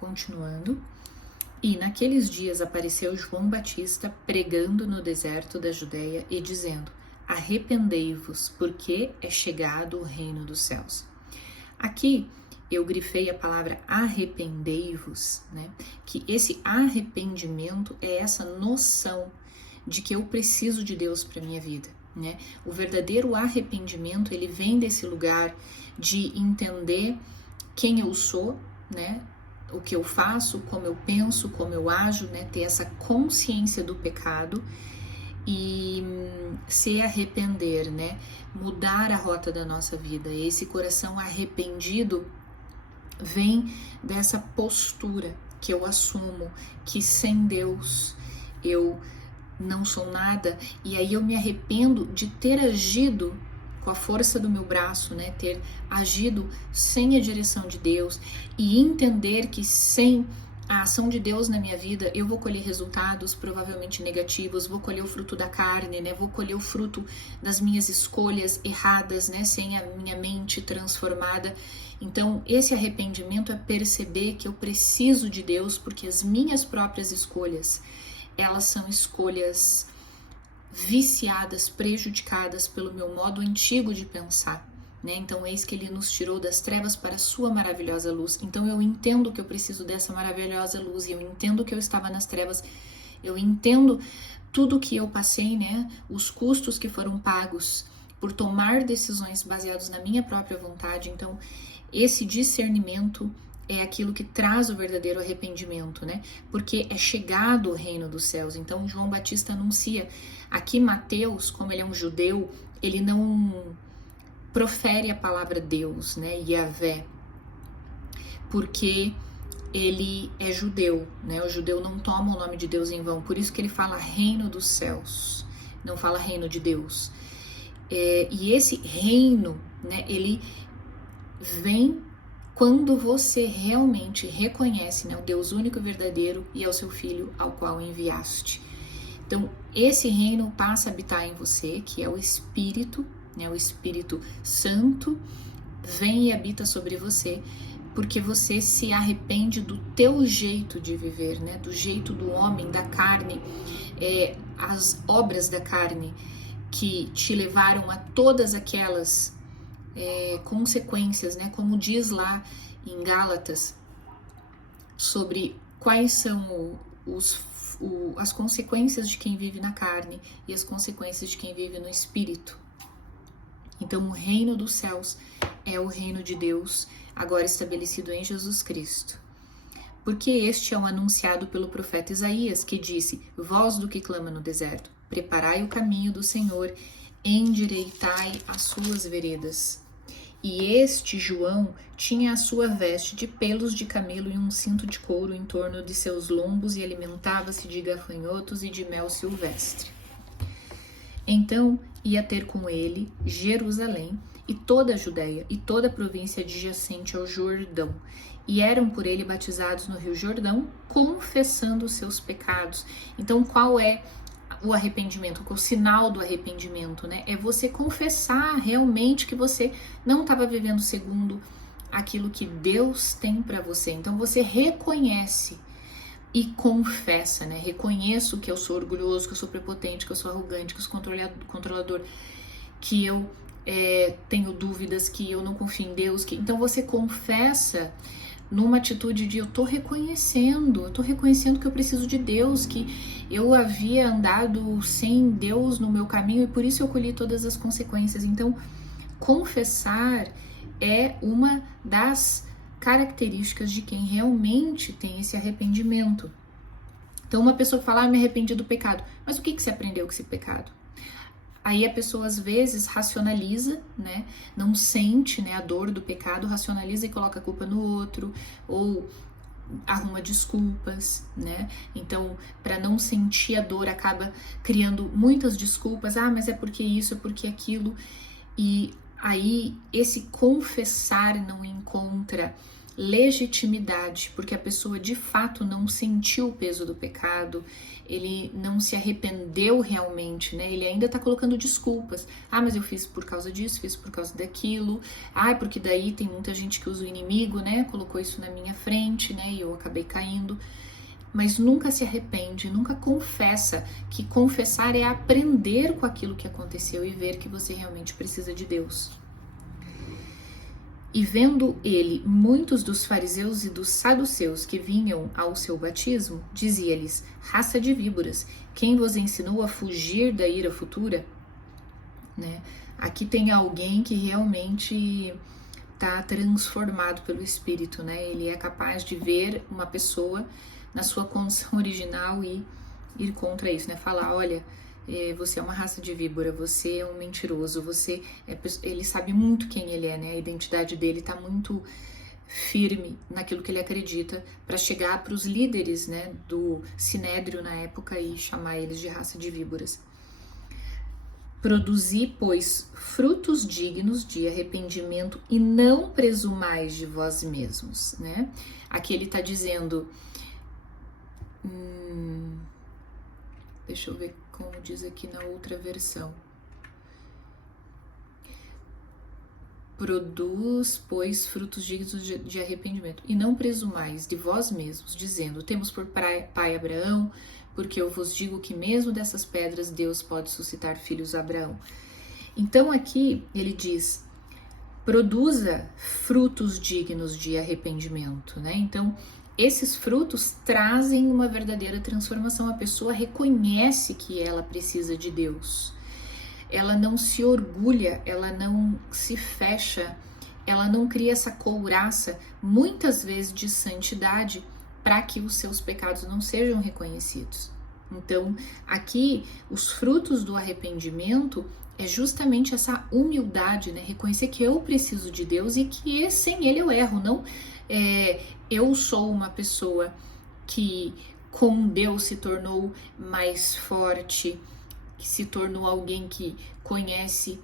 continuando. E naqueles dias apareceu João Batista pregando no deserto da Judeia e dizendo: arrependei-vos, porque é chegado o reino dos céus. Aqui eu grifei a palavra arrependei-vos, né? Que esse arrependimento é essa noção de que eu preciso de Deus para minha vida, né? O verdadeiro arrependimento, ele vem desse lugar de entender quem eu sou, né? O que eu faço, como eu penso, como eu ajo, né? Ter essa consciência do pecado e se arrepender, né? Mudar a rota da nossa vida. Esse coração arrependido vem dessa postura que eu assumo que sem Deus eu não sou nada, e aí eu me arrependo de ter agido com a força do meu braço, né? Ter agido sem a direção de Deus e entender que sem a ação de Deus na minha vida, eu vou colher resultados provavelmente negativos, vou colher o fruto da carne, né? Vou colher o fruto das minhas escolhas erradas, né? Sem a minha mente transformada. Então, esse arrependimento é perceber que eu preciso de Deus, porque as minhas próprias escolhas, elas são escolhas viciadas, prejudicadas pelo meu modo antigo de pensar, né? Então, eis que ele nos tirou das trevas para a sua maravilhosa luz. Então, eu entendo que eu preciso dessa maravilhosa luz, e eu entendo que eu estava nas trevas, eu entendo tudo que eu passei, né? Os custos que foram pagos por tomar decisões baseadas na minha própria vontade. Então, esse discernimento é aquilo que traz o verdadeiro arrependimento, né? Porque é chegado o reino dos céus. Então, João Batista anuncia. Aqui, Mateus, como ele é um judeu, ele não profere a palavra Deus, né? Yahvé, porque ele é judeu, né? O judeu não toma o nome de Deus em vão. Por isso que ele fala reino dos céus, não fala reino de Deus. E esse reino, né? Ele vem quando você realmente reconhece, né, o Deus único e verdadeiro e ao seu Filho ao qual enviaste. Então, esse reino passa a habitar em você, que é o Espírito, né, o Espírito Santo, vem e habita sobre você, porque você se arrepende do teu jeito de viver, né, do jeito do homem, da carne, as obras da carne que te levaram a todas aquelas consequências, né? Como diz lá em Gálatas, sobre quais são as consequências de quem vive na carne e as consequências de quem vive no Espírito. Então, o reino dos céus é o reino de Deus, agora estabelecido em Jesus Cristo. Porque este é o anunciado pelo profeta Isaías, que disse: voz do que clama no deserto, preparai o caminho do Senhor, endireitai as suas veredas. E este João tinha a sua veste de pelos de camelo e um cinto de couro em torno de seus lombos e alimentava-se de gafanhotos e de mel silvestre. Então ia ter com ele Jerusalém e toda a Judéia e toda a província adjacente ao Jordão, e eram por ele batizados no rio Jordão, confessando os seus pecados. Então, qual é o arrependimento? O sinal do arrependimento, né? É você confessar realmente que você não estava vivendo segundo aquilo que Deus tem para você. Então, você reconhece e confessa, né? Reconheço que eu sou orgulhoso, que eu sou prepotente, que eu sou arrogante, que eu sou controlador, que eu tenho dúvidas, que eu não confio em Deus. Então, você confessa numa atitude de eu tô reconhecendo que eu preciso de Deus, que eu havia andado sem Deus no meu caminho e por isso eu colhi todas as consequências. Então, confessar é uma das características de quem realmente tem esse arrependimento. Então, uma pessoa fala, me arrependi do pecado. Mas o que você aprendeu com esse pecado? Aí a pessoa às vezes racionaliza, né? Não sente, né, a dor do pecado, racionaliza e coloca a culpa no outro, ou arruma desculpas, né? Então, para não sentir a dor, acaba criando muitas desculpas. Mas é porque isso, é porque aquilo. E aí esse confessar não encontra legitimidade, porque a pessoa de fato não sentiu o peso do pecado, ele não se arrependeu realmente, né? Ele ainda tá colocando desculpas. Ah, mas eu fiz por causa disso, fiz por causa daquilo. Ah, porque daí tem muita gente que usa o inimigo, né? Colocou isso na minha frente, né? E eu acabei caindo. Mas nunca se arrepende, nunca confessa, que confessar é aprender com aquilo que aconteceu e ver que você realmente precisa de Deus. E vendo ele muitos dos fariseus e dos saduceus que vinham ao seu batismo, dizia-lhes: raça de víboras, quem vos ensinou a fugir da ira futura? Né? Aqui tem alguém que realmente está transformado pelo Espírito, né? Ele é capaz de ver uma pessoa na sua condição original e ir contra isso, né? Falar, olha, você é uma raça de víbora, você é um mentiroso, ele sabe muito quem ele é, né? A identidade dele está muito firme naquilo que ele acredita, para chegar para os líderes, né, do Sinédrio na época e chamar eles de raça de víboras. Produzi, pois, frutos dignos de arrependimento e não presumais de vós mesmos, né? Aqui ele está dizendo, deixa eu ver como diz aqui na outra versão. Produz, pois, frutos dignos de arrependimento e não presumais de vós mesmos, dizendo, temos por pai Abraão, porque eu vos digo que mesmo dessas pedras Deus pode suscitar filhos a Abraão. Então aqui ele diz, produza frutos dignos de arrependimento, né? Então esses frutos trazem uma verdadeira transformação. A pessoa reconhece que ela precisa de Deus. Ela não se orgulha, ela não se fecha, ela não cria essa couraça, muitas vezes de santidade, para que os seus pecados não sejam reconhecidos. Então, aqui, os frutos do arrependimento é justamente essa humildade, né? Reconhecer que eu preciso de Deus e que sem Ele eu erro, não eu sou uma pessoa que com Deus se tornou mais forte, que se tornou alguém que conhece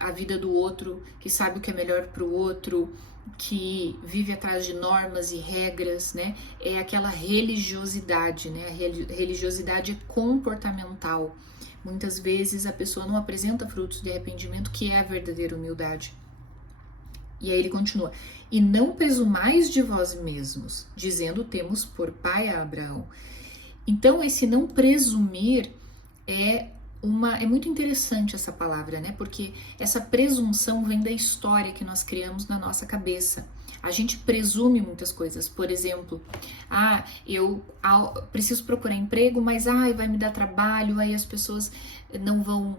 a vida do outro, que sabe o que é melhor para o outro, que vive atrás de normas e regras, né? É aquela religiosidade, né? A religiosidade é comportamental. Muitas vezes a pessoa não apresenta frutos de arrependimento, que é a verdadeira humildade. E aí ele continua, e não presumais de vós mesmos, dizendo, temos por pai a Abraão. Então esse não presumir é muito interessante essa palavra, né? Porque essa presunção vem da história que nós criamos na nossa cabeça. A gente presume muitas coisas. Por exemplo, eu preciso procurar emprego, mas vai me dar trabalho, aí as pessoas não vão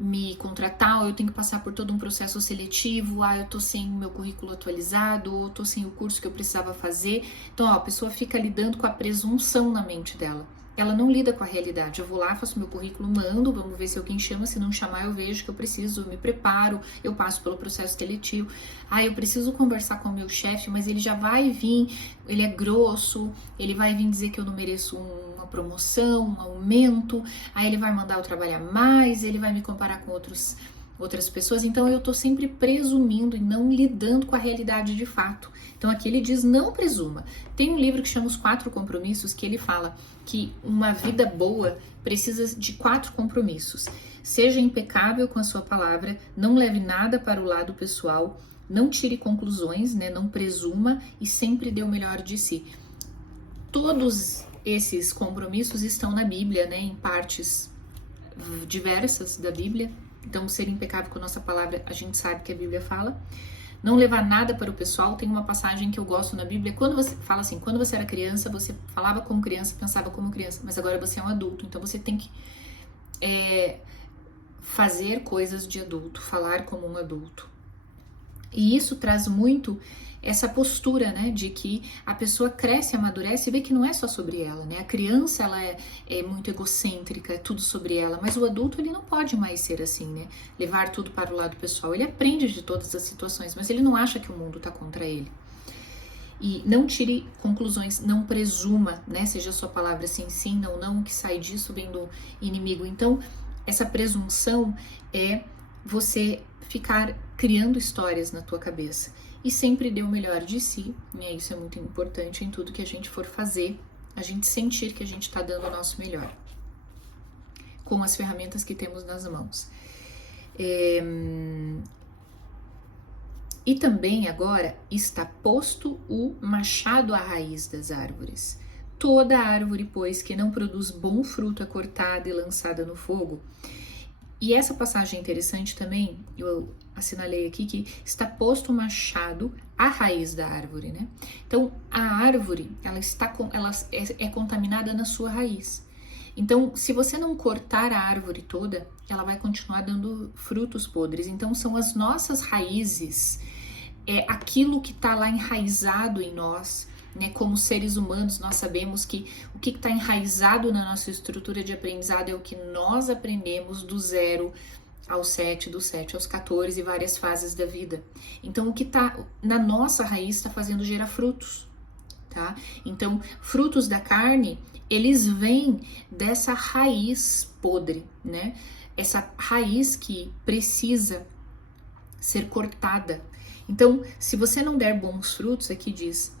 me contratar, eu tenho que passar por todo um processo seletivo, eu tô sem o meu currículo atualizado, ou tô sem o curso que eu precisava fazer. Então, a pessoa fica lidando com a presunção na mente dela. Ela não lida com a realidade. Eu vou lá, faço meu currículo, mando, vamos ver se alguém chama, se não chamar eu vejo que eu preciso, eu me preparo, eu passo pelo processo seletivo. Eu preciso conversar com o meu chefe, mas ele já vai vir, ele é grosso, ele vai vir dizer que eu não mereço uma promoção, um aumento, aí ele vai mandar eu trabalhar mais, ele vai me comparar com outras pessoas, então eu tô sempre presumindo e não lidando com a realidade de fato. Então aqui ele diz, não presuma. Tem um livro que chama Os 4 Compromissos, que ele fala que uma vida boa precisa de 4 compromissos. Seja impecável com a sua palavra, não leve nada para o lado pessoal, não tire conclusões, né? Não presuma e sempre dê o melhor de si. Todos esses compromissos estão na Bíblia, né? Em partes diversas da Bíblia. Então, ser impecável com a nossa palavra, a gente sabe que a Bíblia fala. Não levar nada para o pessoal. Tem uma passagem que eu gosto na Bíblia, quando você fala assim, quando você era criança, você falava como criança, pensava como criança, mas agora você é um adulto, então você tem que fazer coisas de adulto, falar como um adulto. E isso traz muito essa postura, né, de que a pessoa cresce, amadurece e vê que não é só sobre ela, né? A criança, ela é muito egocêntrica, é tudo sobre ela, mas o adulto, ele não pode mais ser assim, né? Levar tudo para o lado pessoal. Ele aprende de todas as situações, mas ele não acha que o mundo está contra ele. E não tire conclusões, não presuma, né? Seja a sua palavra sim, sim, não, não, o que sai disso vem do inimigo. Então, essa presunção é você ficar criando histórias na tua cabeça. e sempre dê o melhor de si. E isso é muito importante em tudo que a gente for fazer, a gente sentir que a gente está dando o nosso melhor com as ferramentas que temos nas mãos. E também agora está posto o machado à raiz das árvores. Toda árvore, pois, que não produz bom fruto é cortada e lançada no fogo. E essa passagem é interessante também, eu assinalei aqui que está posto o machado à raiz da árvore, né? Então, a árvore, ela é contaminada na sua raiz. Então, se você não cortar a árvore toda, ela vai continuar dando frutos podres. Então, são as nossas raízes, aquilo que está lá enraizado em nós, né? Como seres humanos, nós sabemos que o que está enraizado na nossa estrutura de aprendizado é o que nós aprendemos do 0 ao 7, do 7 aos 14 e várias fases da vida. Então, o que está na nossa raiz está fazendo gerar frutos, tá? Então, frutos da carne, eles vêm dessa raiz podre, né? Essa raiz que precisa ser cortada. Então, se você não der bons frutos, aqui diz,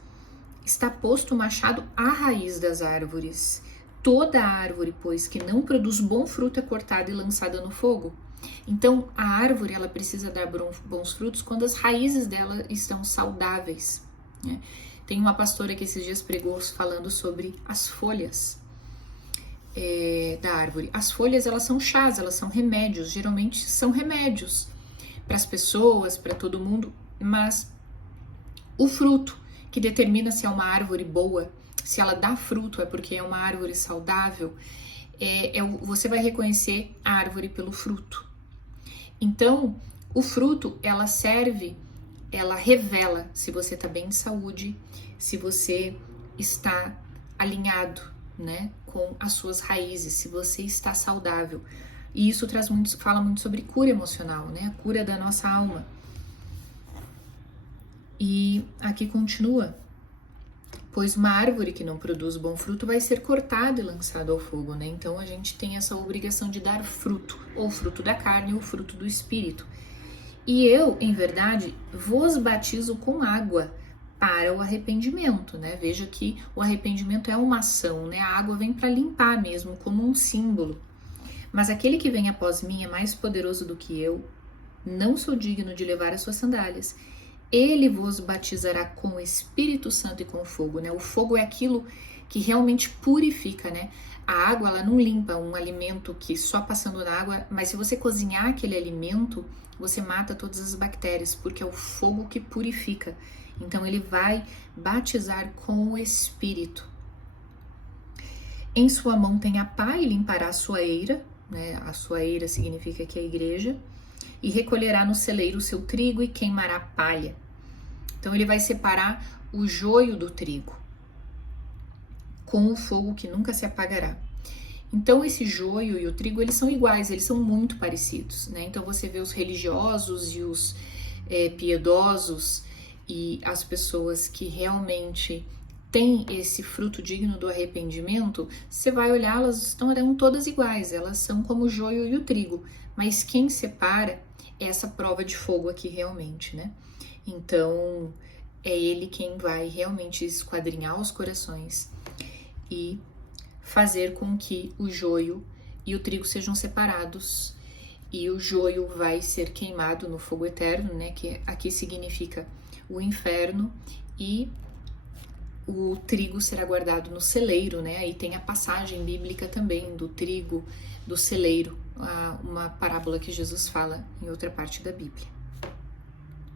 está posto o machado à raiz das árvores. Toda árvore, pois, que não produz bom fruto é cortada e lançada no fogo. Então, a árvore, ela precisa dar bons frutos quando as raízes dela estão saudáveis, né? Tem uma pastora que esses dias pregou falando sobre as folhas da árvore. As folhas, elas são chás, elas são remédios, geralmente são remédios para as pessoas, para todo mundo, mas o fruto que determina se é uma árvore boa, se ela dá fruto é porque é uma árvore saudável, você vai reconhecer a árvore pelo fruto. Então, o fruto, ela revela se você está bem de saúde, se você está alinhado, né, com as suas raízes, se você está saudável. E isso fala muito sobre cura emocional, né, a cura da nossa alma. E aqui continua, pois uma árvore que não produz bom fruto vai ser cortada e lançada ao fogo, né? Então a gente tem essa obrigação de dar fruto, ou fruto da carne, ou fruto do espírito. E eu, em verdade, vos batizo com água para o arrependimento, né? Veja que o arrependimento é uma ação, né? A água vem para limpar mesmo, como um símbolo. Mas aquele que vem após mim é mais poderoso do que eu, não sou digno de levar as suas sandálias. Ele vos batizará com o Espírito Santo e com fogo, né? O fogo é aquilo que realmente purifica, né? A água, ela não limpa um alimento que só passando na água, mas se você cozinhar aquele alimento, você mata todas as bactérias, porque é o fogo que purifica. Então, ele vai batizar com o Espírito. Em sua mão tem a pá e limpará a sua eira, né? A sua eira significa que é a igreja. E recolherá no celeiro o seu trigo e queimará palha. Então ele vai separar o joio do trigo com o fogo que nunca se apagará. Então esse joio e o trigo, eles são iguais, eles são muito parecidos, né? Então você vê os religiosos e os piedosos e as pessoas que realmente têm esse fruto digno do arrependimento, você vai olhar, elas estão todas iguais, elas são como o joio e o trigo, mas quem separa essa prova de fogo aqui realmente, né? Então, é ele quem vai realmente esquadrinhar os corações e fazer com que o joio e o trigo sejam separados. E o joio vai ser queimado no fogo eterno, né? Que aqui significa o inferno, e o trigo será guardado no celeiro, né? Aí tem a passagem bíblica também do trigo, do celeiro, uma parábola que Jesus fala em outra parte da Bíblia.